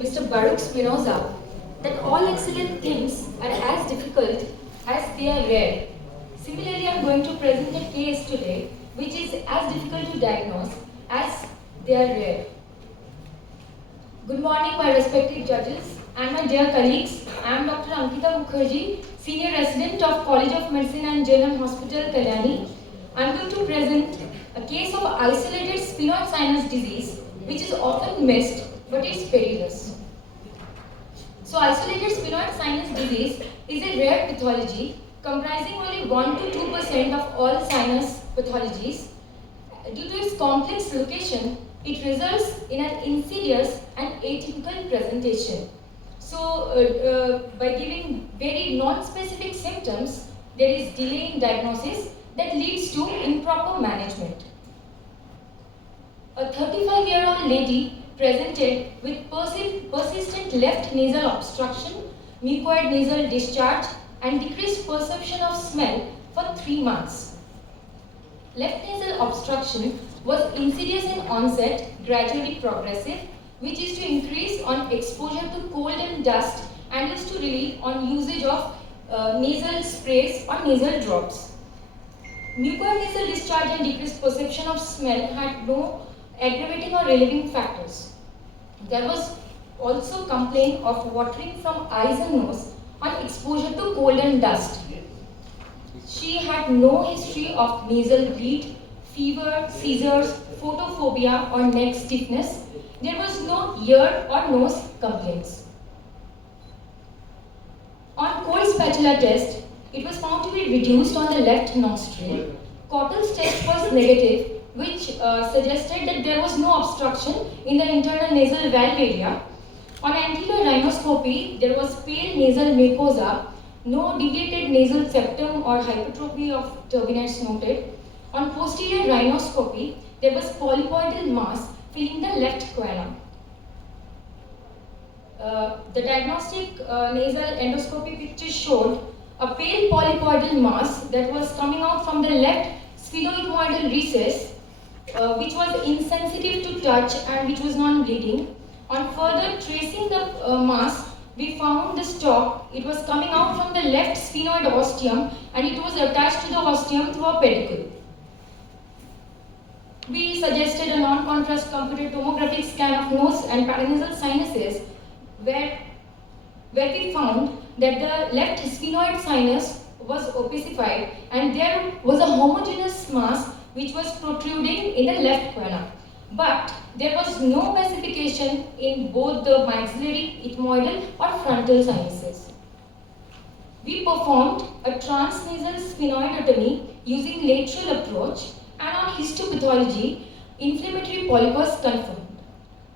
Mr. Baruch Spinoza that all excellent things are as difficult as they are rare. Similarly, I am going to present a case today which is as difficult to diagnose as they are rare. Good morning, my respected judges and my dear colleagues. I am Dr. Ankita Mukherjee, Senior Resident of College of Medicine and General Hospital, Kalyani. I am going to present a case of isolated sphenoid sinus disease which is often missed but is perilous. So isolated sphenoid sinus disease is a rare pathology comprising only 1 to 2% of all sinus pathologies. Due to its complex location, it results in an insidious and atypical presentation. So by giving very non-specific symptoms, there is delay in diagnosis that leads to improper management. A 35-year-old lady presented with persistent left nasal obstruction, mucoid nasal discharge, and decreased perception of smell for 3 months. Left nasal obstruction was insidious in onset, gradually progressive, which is to increase on exposure to cold and dust and is to relieve on usage of nasal sprays or nasal drops. Mucoid nasal discharge and decreased perception of smell had no aggravating or relieving factors. There was also complaint of watering from eyes and nose on exposure to cold and dust. She had no history of nasal bleed, fever, seizures, photophobia or neck stiffness. There was no ear or nose complaints. On cold spatula test, it was found to be reduced on the left nostril. Cottel's test was negative, which suggested that there was no obstruction in the internal nasal valve area. On anterior rhinoscopy, there was pale nasal mucosa, no deviated nasal septum or hypertrophy of turbinates noted. On posterior rhinoscopy, there was polypoidal mass filling the left choana. The diagnostic nasal endoscopy picture showed a pale polypoidal mass that was coming out from the left sphenoethmoidal recess, which was insensitive to touch and which was non-bleeding. On further tracing the mass, we found the stalk. It was coming out from the left sphenoid ostium and it was attached to the ostium through a pedicle. We suggested a non-contrast computed tomographic scan of nose and paranasal sinuses where we found that the left sphenoid sinus was opacified and there was a homogeneous mass which was protruding in the left choana. But there was no opacification in both the maxillary, ethmoidal or frontal sinuses. We performed a transnasal sphenoidotomy using lateral approach and on histopathology, inflammatory polypus confirmed.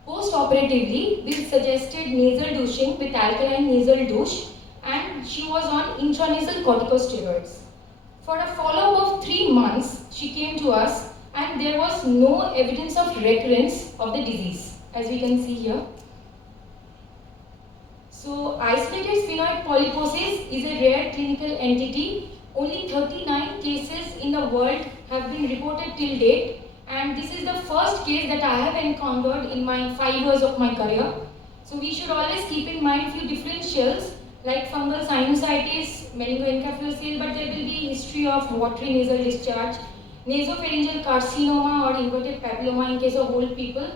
Post-operatively, we suggested nasal douching with alkaline nasal douche and she was on intranasal corticosteroids. For a follow-up of 3 months, she came to us and there was no evidence of recurrence of the disease, as we can see here. So, isolated sphenoid polyposis is a rare clinical entity. Only 39 cases in the world have been reported till date, and this is the first case that I have encountered in my 5 years of my career. So, we should always keep in mind few differentials like fungal sinusitis, meningoencephalocele, but there will be history of watery nasal discharge, nasopharyngeal carcinoma or inverted papilloma in case of old people.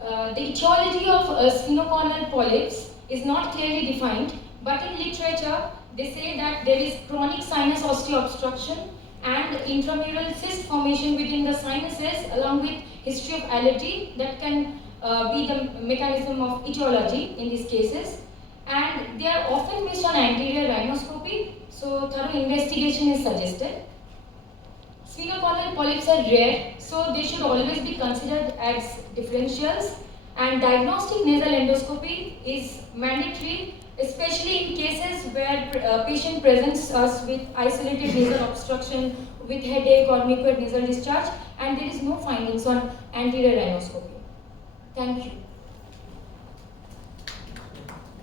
The etiology of sphenoconal polyps is not clearly defined, but in literature they say that there is chronic sinus osteoobstruction and intramural cyst formation within the sinuses along with history of allergy that can be the mechanism of etiology in these cases. And they are often missed on anterior rhinoscopy, so thorough investigation is suggested. Sphenoconal polyps are rare, so they should always be considered as differentials, and diagnostic nasal endoscopy is mandatory, especially in cases where patient presents us with isolated nasal obstruction, with headache or mucoid nasal discharge, and there is no findings on anterior rhinoscopy. Thank you.